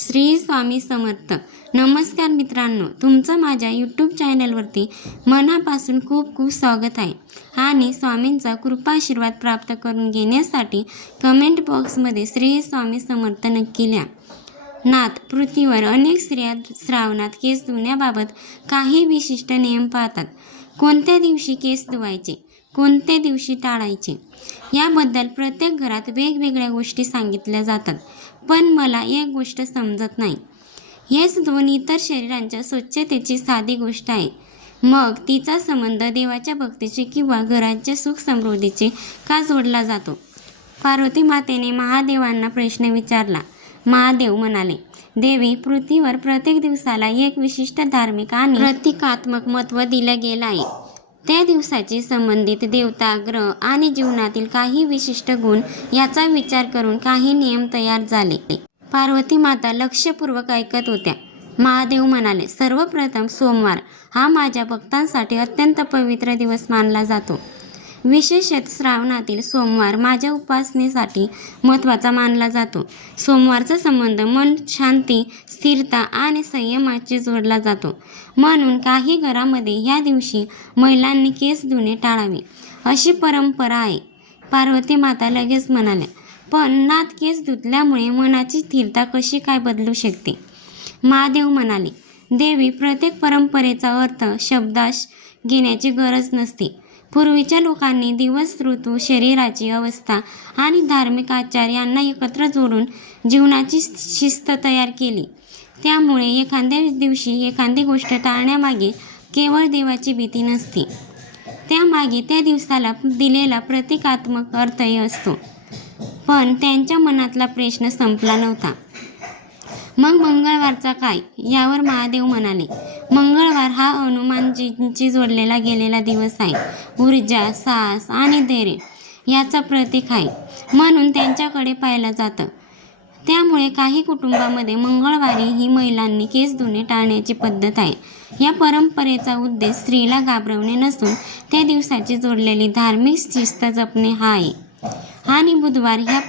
श्री स्वामी समर्थ. नमस्कार मित्रांनो, तुमचं माझ्या यूट्यूब चॅनलवरती मनापासून खूप खूप स्वागत आहे. आणि स्वामींचा कृपा आशीर्वाद प्राप्त करून घेण्यासाठी कमेंट बॉक्समध्ये श्री स्वामी समर्थ नक्की लिहा. नाथ, पृथ्वीवर अनेक स्त्रिया श्रावणात केस धुण्याबाबत काही विशिष्ट नियम पाळतात. कोणत्या दिवशी केस धुवायचे, कोणत्या दिवशी टाळायचे याबद्दल प्रत्येक घरात वेगवेगळ्या गोष्टी सांगितल्या जातात. पण मला एक गोष्ट समजत नाही. हेच दोन इतर शरीरांच्या स्वच्छतेची साधी गोष्ट आहे. मग तिचा संबंध देवाच्या भक्तीचे किंवा घराच्या सुख समृद्धीचे का जोडला जातो? पार्वती मातेने महादेवांना प्रश्न विचारला. महादेव म्हणाले, देवी, पृथ्वीवर प्रत्येक दिवसाला एक विशिष्ट धार्मिक आणि प्रतिकात्मक महत्त्व दिलं गेलं आहे. त्या दिवसाची संबंधित देवता, ग्रह आणि जीवनातील काही विशिष्ट गुण याचा विचार करून काही नियम तयार झाले. पार्वती माता लक्षपूर्वक ऐकत होत्या. महादेव म्हणाले, सर्वप्रथम सोमवार हा माझ्या भक्तांसाठी अत्यंत पवित्र दिवस मानला जातो. विशेषतः श्रावणातील सोमवार माझ्या उपासनेसाठी महत्त्वाचा मानला जातो. सोमवारचा संबंध मन शांती, स्थिरता आणि संयमाशी जोडला जातो. म्हणून काही घरामध्ये या दिवशी महिलांनी केस धुणे टाळावे अशी परंपरा आहे. पार्वती माता लगेच म्हणाल्या, पण नाथ, केस धुतल्यामुळे मनाची स्थिरता कशी काय बदलू शकते? महादेव म्हणाले, देवी, प्रत्येक परंपरेचा अर्थ शब्दाश घेण्याची गरज नसते. पूर्वीच्या लोकांनी दिवस, ऋतू, शरीराची अवस्था आणि धार्मिक आचार यांना एकत्र जोडून जीवनाची शिस्त तयार केली. त्यामुळे एखाद्या दिवशी एखादी गोष्ट टाळण्यामागे केवळ देवाची भीती नसते. त्यामागे त्या दिवसाला दिलेला प्रतिकात्मक अर्थही असतो. पण त्यांच्या मनातला प्रश्न संपला नव्हता. मग मंगळवारचा काय? यावर महादेव म्हणाले, मंगळवार हा हनुमानजींशी जोडलेला गेलेला दिवस आहे. ऊर्जा, साहस आणि धैर्य याचा प्रतीक आहे, म्हणून त्यांच्याकडे पाहिलं जातं. त्यामुळे काही कुटुंबामध्ये मंगळवारी ही महिलांनी केस धुणे टाळण्याची पद्धत आहे. या परंपरेचा उद्देश स्त्रीला घाबरवणे नसून त्या दिवसाची जोडलेली धार्मिक शिस्त जपणे हा आहे. आणि बुधवार, ह्या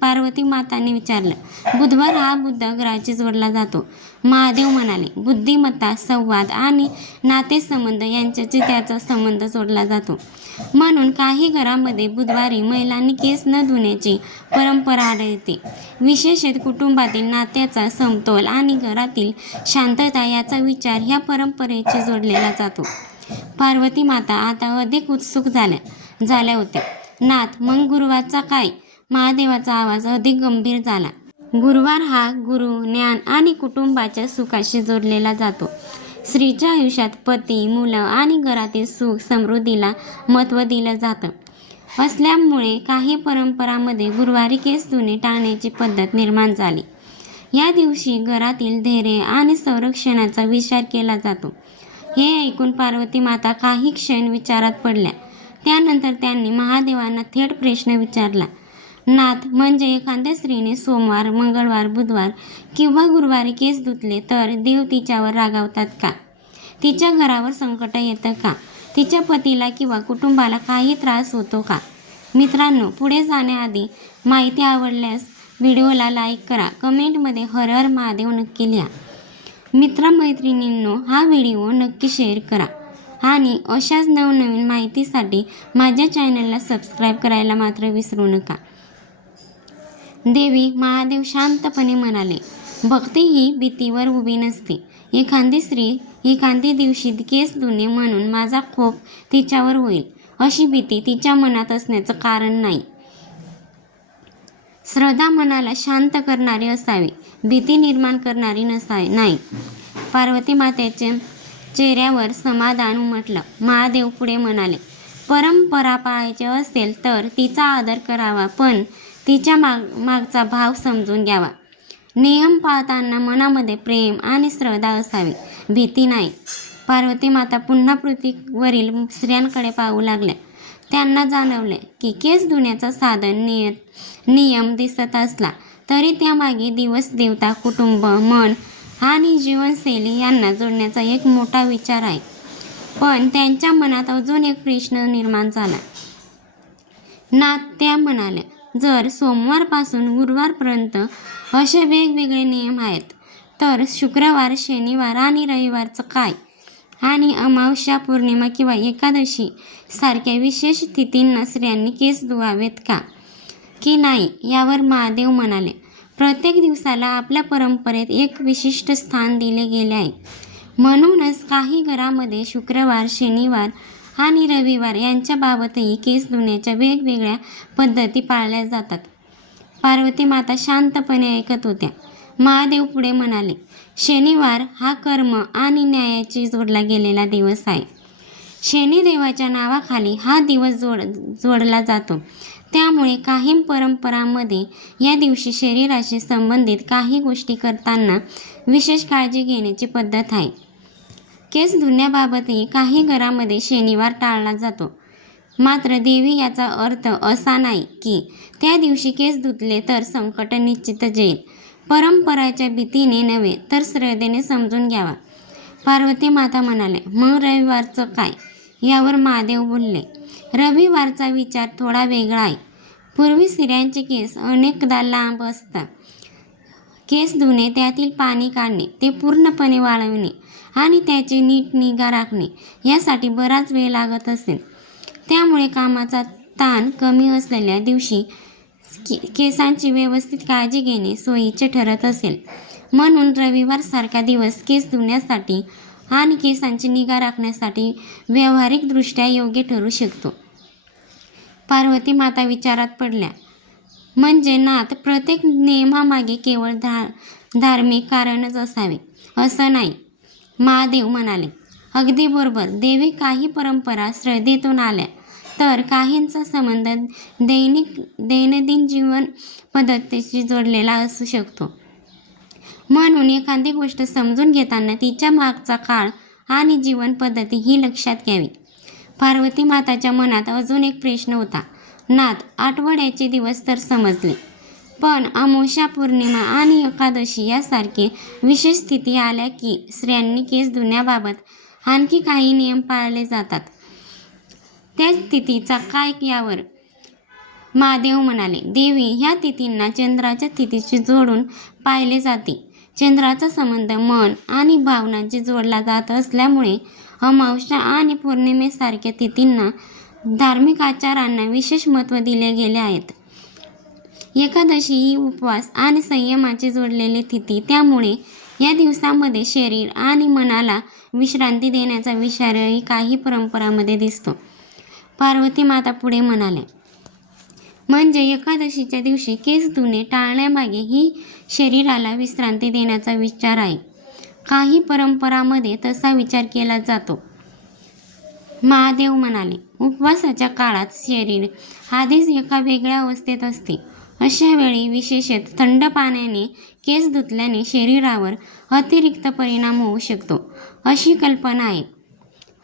पार्वती मातांनी विचारलं, बुधवार हा बुध ग्रहाशी जोडला जातो. महादेव म्हणाले, बुद्धिमत्ता, संवाद आणि नातेसंबंध यांच्याशी त्याचा संबंध जोडला जातो. म्हणून काही घरामध्ये बुधवारी महिलांनी केस न धुण्याची परंपरा आढळते. विशेषतः कुटुंबातील नात्याचा समतोल आणि घरातील शांतता याचा विचार ह्या परंपरेशी जोडलेला जातो. पार्वती माता आता अधिक उत्सुक झाल्या होत्या. नाथ, मग गुरुवारचा काय? महादेवाचा आवाज अधिक गंभीर झाला. गुरुवार हा गुरु, ज्ञान आणि कुटुंबाच्या सुखाशी जोडलेला जातो. स्त्रीच्या आयुष्यात पती, मुलं आणि घरातील सुख समृद्धीला महत्त्व दिलं जातं. असल्यामुळे काही परंपरांमध्ये गुरुवारी केस धुणे टाळण्याची पद्धत निर्माण झाली. या दिवशी घरातील धैर्य आणि संरक्षणाचा विचार केला जातो. हे ऐकून पार्वती माता काही क्षण विचारात पडल्या. त्यानंतर त्यांनी महादेवांना थेट प्रश्न विचारला. नाथ, म्हणजे एखाद्या स्त्रीने सोमवार, मंगळवार, बुधवार किंवा गुरुवारी केस धुतले तर देव तिच्यावर रागावतात का? तिच्या घरावर संकट येतं का? तिच्या पतीला किंवा कुटुंबाला काही त्रास होतो का? मित्रांनो, पुढे जाण्याआधी माहिती आवडल्यास व्हिडिओला लाईक करा. कमेंटमध्ये हर हर महादेव नक्की लिहा. मित्रमैत्रिणींनो, हा व्हिडिओ नक्की शेअर करा. आणि अशाच नवनवीन माहितीसाठी माझ्या चॅनलला सबस्क्राईब करायला मात्र विसरू नका. देवी, महादेव शांतपणे म्हणाले, भक्ती ही भीतीवर उभी नसते. एखादी स्त्री एखादी दिवशी केस धुणे म्हणून माझा कोप तिच्यावर होईल अशी भीती तिच्या मनात असण्याचं कारण नाही. श्रद्धा मनाला शांत करणारी असावी, भीती निर्माण करणारी नाही. पार्वती मातेच्या चेहऱ्यावर समाधान उमटलं. महादेव पुढे म्हणाले, परंपरा पाळायची असेल तर तिचा आदर करावा, पण तिच्या मागचा भाव समजून घ्यावा. नियम पाळताना मनामध्ये प्रेम आणि श्रद्धा असावी, भीती नाही. पार्वती माता पुन्हा पृथ्वीवरील स्त्रियांकडे पाहू लागल्या. त्यांना जाणवले की केस धुण्याचा साधन नियम दिसत असला तरी त्यामागे दिवस, देवता, कुटुंब, मन आणि जीवनशैली यांना जोडण्याचा एक मोठा विचार आहे. पण त्यांच्या मनात अजून एक प्रश्न निर्माण झाला. नाथ, त्या म्हणाल्या, जर सोमवारपासून गुरुवारपर्यंत असे वेगवेगळे नियम आहेत. तर शुक्रवार, शनिवार आणि रविवारचं काय? आणि अमावस्या, पौर्णिमा किंवा एकादशी सारख्या विशेष तिथींना स्त्रियांनी केस धुवावेत का की नाही यावर महादेव म्हणाले, प्रत्येक दिवसाला आपल्या परंपरेत एक विशिष्ट स्थान दिले गेले आहे. म्हणूनच काही घरामध्ये शुक्रवार, शनिवार आणि रविवार यांच्याबाबतही केस धुण्याच्या वेगवेगळ्या पद्धती पाळल्या जातात. पार्वती माता शांतपणे ऐकत होत्या. महादेव पुढे म्हणाले, शनिवार हा कर्म आणि न्यायाची जोडला गेलेला दिवस आहे. शनिदेवाच्या नावाखाली हा दिवस जोडला जातो. त्यामुळे काही परंपरांमध्ये या दिवशी शरीराशी संबंधित काही गोष्टी करताना विशेष काळजी घेण्याची पद्धत आहे. केस धुण्याबाबतही काही घरामध्ये शनिवार टाळला जातो. मात्र देवी याचा अर्थ असा नाही की त्या दिवशी केस धुतले तर संकट निश्चितच येईल. परंपराच्या भीतीने नव्हे तर श्रद्धेने समजून घ्यावा. पार्वती माता म्हणाले, मग रविवारचं काय? यावर महादेव बोलले, रविवारचा विचार थोडा वेगळा आहे. पूर्वी स्त्रियांचे केस अनेकदा लांब असतात. केस धुणे, त्यातील पाणी काढणे, ते पूर्णपणे वाळवणे आणि त्याची नीट निगा राखणे यासाठी बराच वेळ लागत असेल. त्यामुळे कामाचा ताण कमी असलेल्या दिवशी केसांची व्यवस्थित काळजी घेणे सोयीचे ठरत असेल. म्हणून रविवारसारखा दिवस केस धुण्यासाठी आणि केसांची निगा राखण्यासाठी व्यावहारिकदृष्ट्या योग्य ठरू शकतो. पार्वती माता विचारात पडल्या, म्हणजे नाथ प्रत्येक नियमामागे केवळ धार्मिक कारणच असावे असं नाही? महादेव म्हणाले, अगदी बरोबर. देवी काही परंपरा श्रद्धेतून आल्या तर काहींचा संबंध दैनंदिन जीवन पद्धतीशी जोडलेला असू शकतो. म्हणून एखादी गोष्ट समजून घेताना तिच्या मागचा काळ आणि जीवन पद्धती ही लक्षात घ्यावी. पार्वती माताच्या मनात अजून एक प्रश्न होता. नाथ, आठवड्याचे दिवस तर समजले, पण अमावस्या, पौर्णिमा आणि एकादशी यासारखे विशेष स्थिती आल्या की स्त्रियांनी केस धुण्याबाबत आणखी काही नियम पाळले जातात. त्या तिथीचा काय यावर महादेव म्हणाले, देवी, ह्या तिथींना चंद्राच्या तिथीशी जोडून पाहिले जाते. चंद्राचा संबंध मन आणि भावनांशी जोडला जात असल्यामुळे अमावस्या आणि पौर्णिमेसारख्या तिथींना धार्मिक आचारांना विशेष महत्त्व दिले गेले आहेत. एकादशी ही उपवास आणि संयमाची जोडलेली तिथी, त्यामुळे या दिवसामध्ये शरीर आणि मनाला विश्रांती देण्याचा विचारही काही परंपरांमध्ये दिसतो. पार्वती माता पुढे म्हणाल्या, म्हणजे एकादशीच्या दिवशी केस धुणे टाळण्यामागे ही शरीराला विश्रांती देण्याचा विचार आहे. काही परंपरांमध्ये तसा विचार केला जातो. महादेव म्हणाले, उपवासाच्या काळात शरीर आधीच एका वेगळ्या अवस्थेत असते. अशा वेळी विशेषतः थंड पाण्याने केस धुतल्याने शरीरावर अतिरिक्त परिणाम होऊ शकतो अशी कल्पना आहे.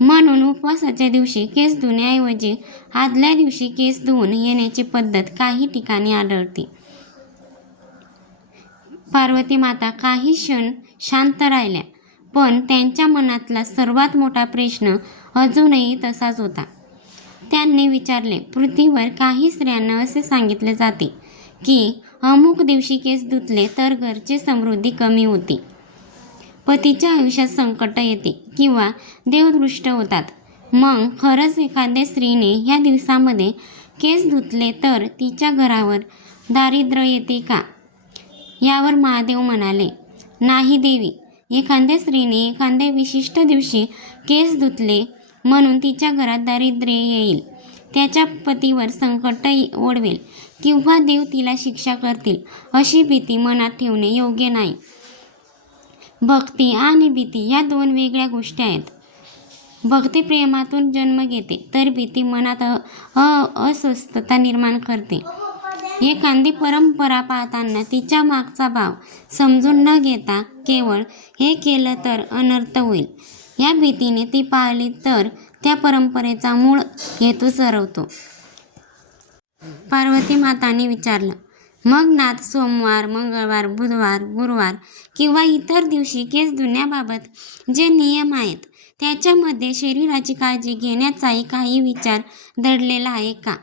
म्हणून उपवासाच्या दिवशी केस धुण्याऐवजी आदल्या दिवशी केस धुवून येण्याची पद्धत काही ठिकाणी आढळते. पार्वती माता काही क्षण शांत राहिल्या, पण त्यांच्या मनातला सर्वात मोठा प्रश्न अजूनही तसाच होता. त्यांनी विचारले, पृथ्वीवर काही स्त्रियांना असे सांगितले जाते की अमुक दिवशी केस धुतले तर घरची समृद्धी कमी होते, पतीच्या आयुष्यात संकट येते किंवा देवदृष्ट होतात. मग खरंच एखाद्या स्त्रीने ह्या दिवसामध्ये केस धुतले तर तिच्या घरावर दारिद्र्य येते का? यावर महादेव म्हणाले, नाही देवी. एखाद्या स्त्रीने एखाद्या विशिष्ट दिवशी केस धुतले म्हणून तिच्या घरात दारिद्र्य येईल, त्याच्या पतीवर संकट ओढवेल किंवा देव तिला शिक्षा करतील अशी भीती मनात ठेवणे योग्य नाही. भक्ती आणि भीती या दोन वेगळ्या गोष्टी आहेत. भक्ती प्रेमातून जन्म घेते तर भीती मनात अस्वस्थता निर्माण करते. एखादी परंपरा पाळताना तिच्या मागचा भाव समजून न घेता केवळ हे केलं तर अनर्थ होईल या भीतीने ती पाळली तर त्या परंपरेचा मूळ हेतू हरवतो. पार्वती माताने विचारलं, मग नाथ, सोमवार, मंगळवार, बुधवार, गुरुवार किंवा इतर दिवशी केस धुण्याबाबत जे नियम आहेत त्याच्यामध्ये शरीराची काळजी घेण्याचाही काही विचार दडलेला आहे का?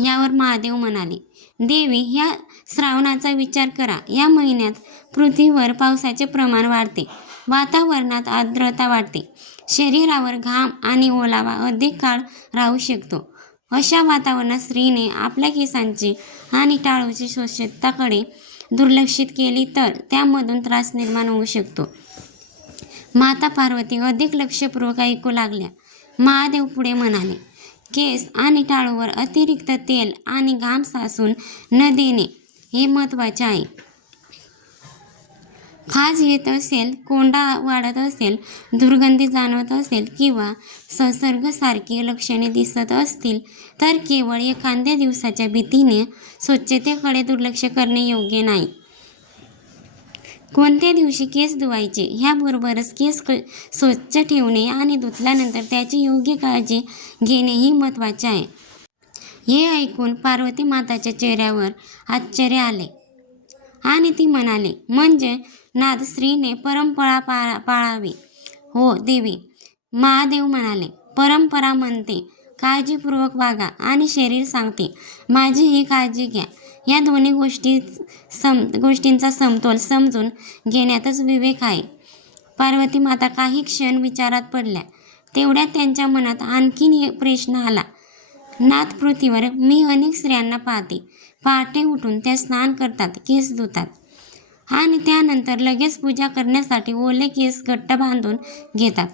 यावर महादेव म्हणाले, देवी, ह्या श्रावणाचा विचार करा. या महिन्यात पृथ्वीवर पावसाचे प्रमाण वाढते, वातावरणात आर्द्रता वाढते, शरीरावर घाम आणि ओलावा अधिक काळ राहू शकतो. अशा वातावरणात स्त्रीने आपल्या केसांची आणि टाळूची स्वच्छताकडे दुर्लक्षित केली तर त्यामधून त्रास निर्माण होऊ शकतो. माता पार्वती अधिक लक्षपूर्वक ऐकू लागल्या. महादेव पुढे म्हणाले, केस आणि टाळूवर अतिरिक्त तेल आणि घाम साचून न देणे हे महत्त्वाचे आहे. खाज येत असेल, कोंडा वाढत असेल, दुर्गंधी जाणवत असेल किंवा संसर्गासारखी लक्षणे दिसत असतील तर केवळ एखाद्या दिवसाच्या भीतीने स्वच्छतेकडे दुर्लक्ष करणे योग्य नाही. कोणत्या दिवशी केस धुवायचे ह्याबरोबरच केस स्वच्छ ठेवणे आणि धुतल्यानंतर त्याची योग्य काळजी घेणेही महत्त्वाचे आहे. हे ऐकून पार्वती माताच्या चेहऱ्यावर आश्चर्य आले आणि ती म्हणाली, म्हणजे नाथ, स्त्रीने परंपरा पाळावी. हो देवी, महादेव म्हणाले, परंपरा म्हणते काळजीपूर्वक वागा आणि शरीर सांगते माझीही काळजी घ्या. या दोन्ही गोष्टींचा समतोल समजून घेण्यातच विवेक आहे. पार्वती माता काही क्षण विचारात पडल्या. तेवढ्यात त्यांच्या मनात आणखीन एक प्रश्न आला. नाथ, पृथ्वीवर मी अनेक स्त्रियांना पाहते. पहाटे उठून त्या स्नान करतात, केस धुतात आणि त्यानंतर लगेच पूजा करण्यासाठी ओले केस घट्ट बांधून घेतात.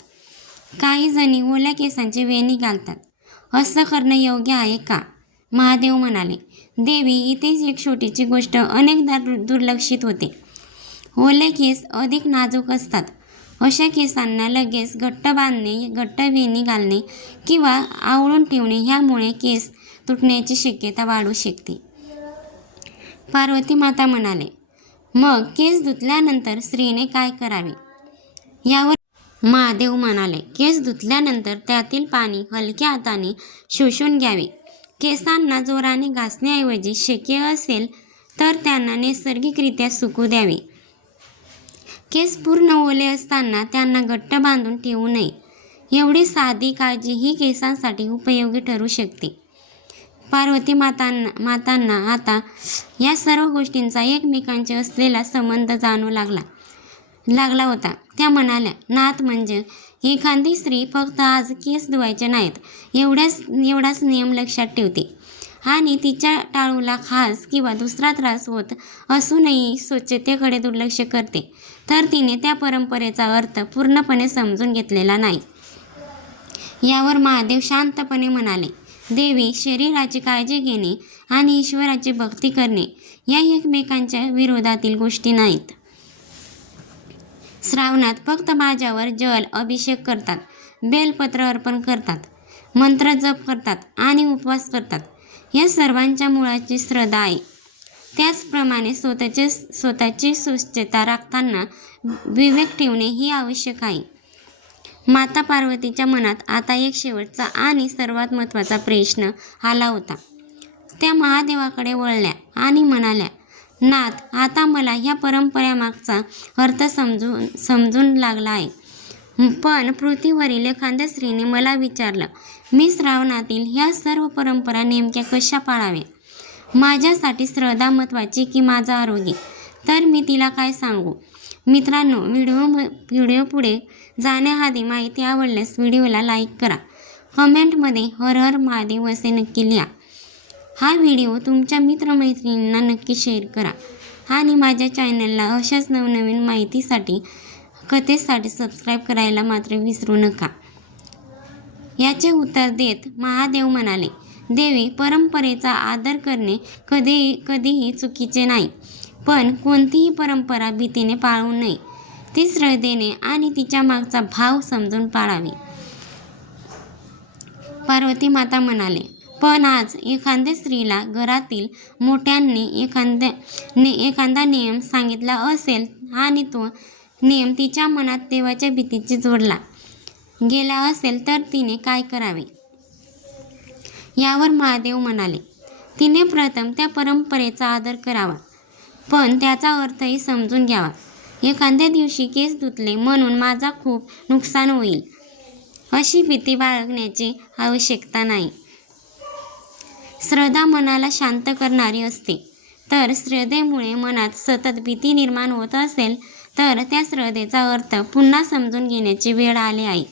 काही जणी ओल्या केसांची वेणी घालतात. असं करणं योग्य आहे का? महादेव म्हणाले, देवी, इथेच एक छोटीशी गोष्ट अनेकदा दुर्लक्षित होते. ओले केस अधिक नाजूक असतात. अशा केसांना लगेच घट्ट बांधणे, घट्ट वेणी घालणे किंवा आवळून ठेवणे ह्यामुळे केस तुटण्याची शक्यता वाढू शकते. पार्वती माता म्हणाले, मग केस धुतल्यानंतर स्त्रीने काय करावे? यावर महादेव म्हणाले, केस धुतल्यानंतर त्यातील पाणी हलक्या हाताने शोषून घ्यावे. केसांना जोराने घासण्याऐवजी शक्य असेल तर त्यांना नैसर्गिकरित्या सुकू द्यावे. केस पूर्ण ओले असताना त्यांना घट्ट बांधून ठेवू नये. एवढी साधी काळजी ही केसांसाठी उपयोगी ठरू शकते. पार्वती मातांना आता या सर्व गोष्टींचा एकमेकांचे असलेला संबंध जाणू लागला होता. त्या म्हणाल्या, नाथ, म्हणजे एखादी स्त्री फक्त आज केस धुवायचे नाहीत एवढाच नियम लक्षात ठेवते आणि तिच्या टाळूला खाज किंवा दुसरा त्रास होत असूनही स्वच्छतेकडे दुर्लक्ष करते तर तिने त्या परंपरेचा अर्थ पूर्णपणे समजून घेतलेला नाही. यावर महादेव शांतपणे म्हणाले, देवी, शरीराची काळजी घेणे आणि ईश्वराची भक्ती करणे या एकमेकांच्या विरोधातील गोष्टी नाहीत. श्रावणात फक्त माझ्यावर जल अभिषेक करतात, बेलपत्र अर्पण करतात, मंत्र जप करतात आणि उपवास करतात. या सर्वांच्या मुळाची श्रद्धा आहे. त्याचप्रमाणे स्वतःची स्वच्छता राखताना विवेक ठेवणे ही आवश्यक आहे. माता पार्वतीच्या मनात आता एक शेवटचा आणि सर्वात महत्त्वाचा प्रश्न आला होता. त्या महादेवाकडे वळल्या आणि म्हणाल्या, नाथ, आता मला ह्या परंपरेमागचा अर्थ समजून लागला आहे. पण पृथ्वीवरील एखाद्या स्त्रीने मला विचारलं, मी श्रावणातील ह्या सर्व परंपरा नेमक्या कशा पाळाव्या? माझ्यासाठी श्रद्धा महत्त्वाची की माझं आरोग्य? तर मी तिला काय सांगू? मित्रांनो, व्हिडिओ पुढे जाण्याआधी माहिती आवडल्यास व्हिडिओला लाईक करा. कमेंटमध्ये हर हर महादेव असे नक्की लिहा. हा व्हिडिओ तुमच्या मित्रमैत्रिणींना नक्की शेअर करा आणि माझ्या चॅनलला अशाच नवनवीन माहितीसाठी, कथेसाठी सबस्क्राईब करायला मात्र विसरू नका. याचे उत्तर देत महादेव म्हणाले, देवी, परंपरेचा आदर करणे कधीही चुकीचे नाही. पण कोणतीही परंपरा भीतीने पाळू नये. ती श्रद्धेने आणि तिच्या मागचा भाव समजून पाळावी. पार्वती माता म्हणाले, पण आज एखाद्या स्त्रीला घरातील मोठ्यांनी एखादा नियम सांगितला असेल आणि तो नियम तिच्या मनात देवाच्या भीतीची जोडला गेला असेल तर तिने काय करावे? यावर महादेव म्हणाले, तिने प्रथम त्या परंपरेचा आदर करावा, पण त्याचा अर्थही समजून घ्यावा. एखाद्या दिवशी केस धुतले म्हणून माझा खूप नुकसान होईल अशी भीती बाळगण्याची आवश्यकता नाही. श्रद्धा मनाला शांत करणारी असते. तर श्रद्धेमुळे मनात सतत भीती निर्माण होत असेल तर त्या श्रद्धेचा अर्थ पुन्हा समजून घेण्याची वेळ आली आहे.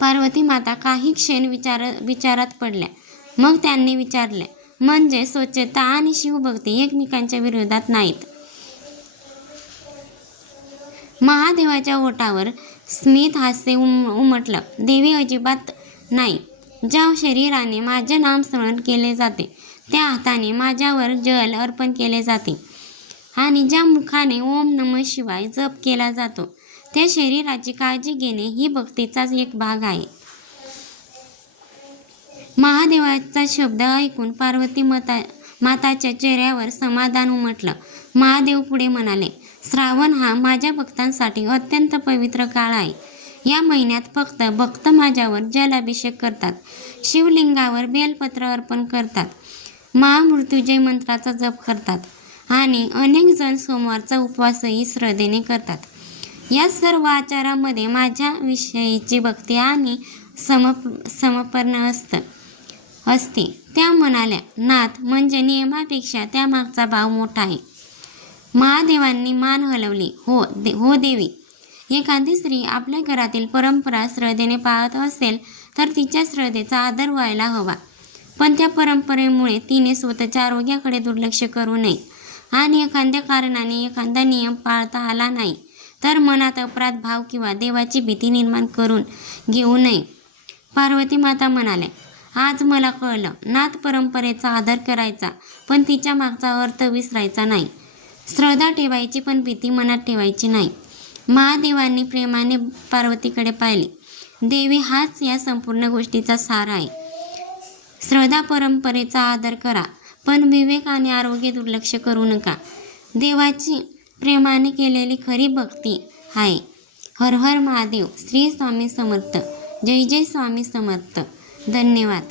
पार्वती माता काही क्षण विचारात पडल्या. मग त्यांनी विचारले, म्हणजे स्वच्छता आणि शिवभक्ती एकमेकांच्या विरोधात नाहीत? महादेवाच्या ओठावर स्मित हास्य उमटलं. देवी, अजिबात नाही. ज्या शरीराने माझे नामस्मरण केले जाते, त्या हाताने माझ्यावर जल अर्पण केले जाते आणि ज्या मुखाने ओम नमः शिवाय जप केला जातो, त्या शरीराची काळजी घेणे ही भक्तीचाच एक भाग आहे. महादेवाचा शब्द ऐकून पार्वती माताच्या चेहऱ्यावर समाधान उमटलं. महादेव पुढे म्हणाले, श्रावण हा माझ्या भक्तांसाठी अत्यंत पवित्र काळ आहे. या महिन्यात फक्त भक्त माझ्यावर जलाभिषेक करतात, शिवलिंगावर बेलपत्र अर्पण करतात, महामृत्युंजय मंत्राचा जप करतात आणि अनेक जण सोमवारचा उपवासही श्रद्धेने करतात. या सर्व आचारामध्ये माझ्या विषयीची भक्ती आणि समर्पण असते. त्या म्हणाल्या, नाथ, म्हणजे नियमापेक्षा त्यामागचा भाव मोठा आहे. महादेवांनी मान हलवली. हो देवी, एखादी स्त्री आपल्या घरातील परंपरा श्रद्धेने पाळत असेल तर तिच्या श्रद्धेचा आदर व्हायला हवा. पण त्या परंपरेमुळे तिने स्वतःच्या आरोग्याकडे दुर्लक्ष करू नये आणि एखाद्या कारणाने एखादा नियम पाळता आला नाही तर मनात अपराध भाव किंवा देवाची भीती निर्माण करून घेऊ नये. पार्वती माता म्हणाल्या, आज मला कळलं, नाथ, परंपरेचा आदर करायचा पण तिच्या मागचा अर्थ विसरायचा नाही. श्रद्धा ठेवायची पण भीती मनात ठेवायची नाही. महादेवांनी प्रेमाने पार्वतीकडे पाहिले. देवी, हाच या संपूर्ण गोष्टीचा सार आहे. श्रद्धा, परंपरेचा आदर करा, पण विवेक आणि आरोग्य दुर्लक्ष करू नका. देवाची प्रेमाने केलेली खरी भक्ती आहे. हर हर महादेव. श्री स्वामी समर्थ. जय जय स्वामी समर्थ. धन्यवाद.